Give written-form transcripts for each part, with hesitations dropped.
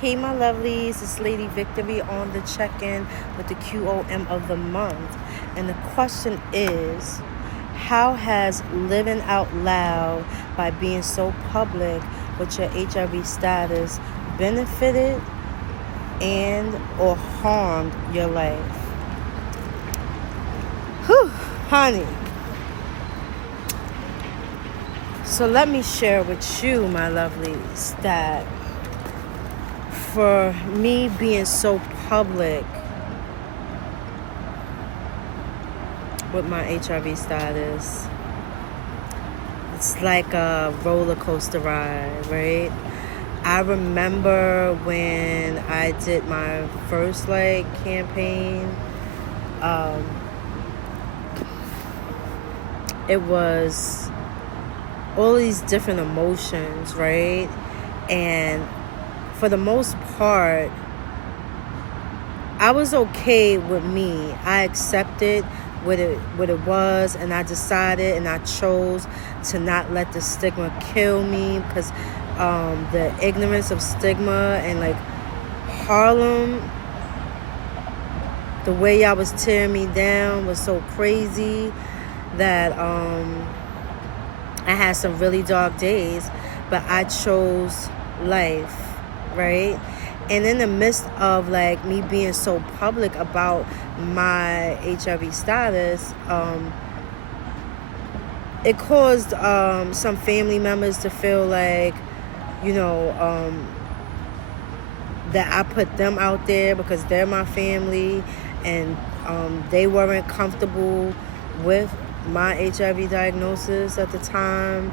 Hey my lovelies, it's Lady Victory on the check-in with the QOM of the month. And the question is, how has living out loud by being so public with your HIV status benefited and or harmed your life? Whew, honey. So let me share with you, my lovelies, that for me being so public with my HIV status, it's like a roller coaster ride, right? I remember when I did my first campaign, it was all these different emotions, right? And for the most part, I was okay with me. I accepted what it was, and I decided and I chose to not let the stigma kill me, because the ignorance of stigma and Harlem, the way y'all was tearing me down was so crazy that I had some really dark days, but I chose life, right? And in the midst of me being so public about my HIV status, it caused some family members to feel that I put them out there because they're my family, and they weren't comfortable with my HIV diagnosis at the time.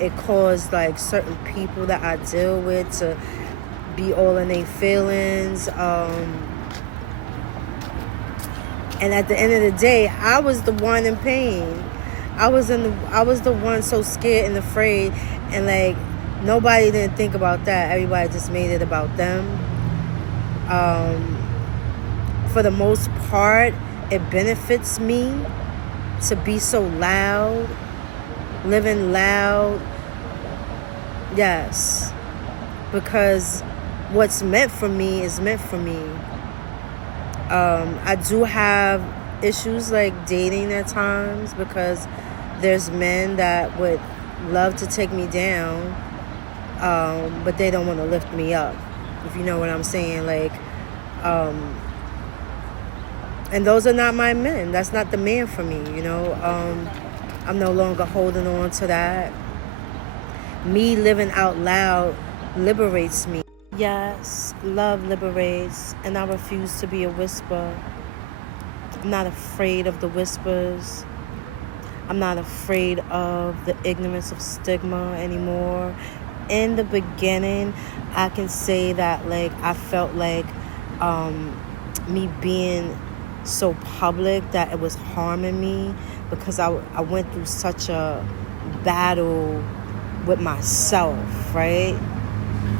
It caused certain people that I deal with to be all in their feelings, and at the end of the day, I was the one in pain. I was the one so scared and afraid, and nobody didn't think about that. Everybody just made it about them. For the most part, it benefits me to be so loud, living loud. Yes, because what's meant for me is meant for me. I do have issues dating at times, because there's men that would love to take me down, but they don't want to lift me up, if you know what I'm saying. And those are not my men. That's not the man for me, I'm no longer holding on to that. Me living out loud liberates me. Yes, love liberates, and I refuse to be a whisper. I'm not afraid of the whispers. I'm not afraid of the ignorance of stigma anymore. In the beginning, I can say that I felt me being so public that it was harming me, because I went through such a battle with myself, right?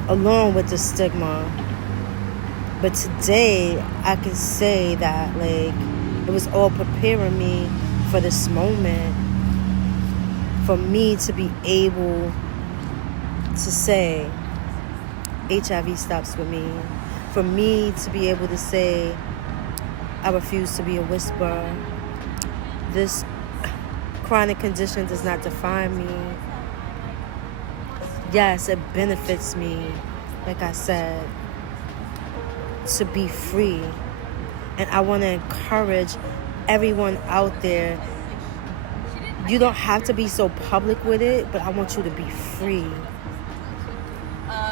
Along with the stigma. But today I can say that it was all preparing me for this moment, for me to be able to say HIV stops with me, for me to be able to say I refuse to be a whisper. This chronic condition does not define me. Yes, it benefits me, like I said, to be free. And I want to encourage everyone out there. You don't have to be so public with it, but I want you to be free.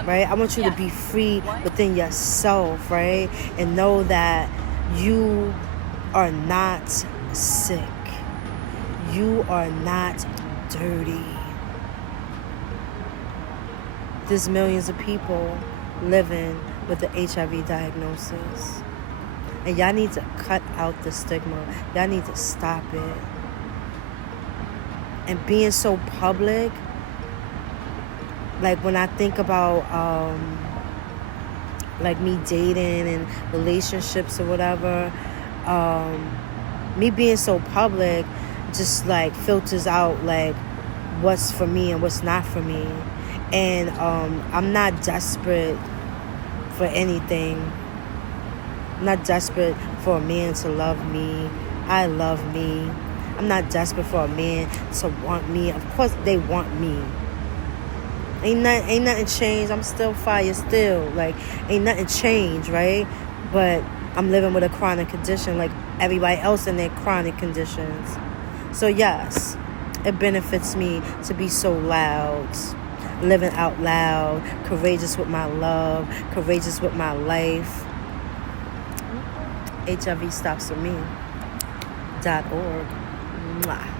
Right? I want you to be free within yourself, right? And know that you are not sick. You are not dirty. There's millions of people living with the HIV diagnosis. And y'all need to cut out the stigma. Y'all need to stop it. And being so public, when I think about me dating and relationships or whatever, me being so public just filters out what's for me and what's not for me. And I'm not desperate for anything. I'm not desperate for a man to love me. I love me. I'm not desperate for a man to want me. Of course they want me. Ain't nothing changed. I'm still fire still. Like, ain't nothing changed, right? But I'm living with a chronic condition like everybody else in their chronic conditions. So yes, it benefits me to be so loud, living out loud, courageous with my love, courageous with my life. HIV stops for me.org. Mwah.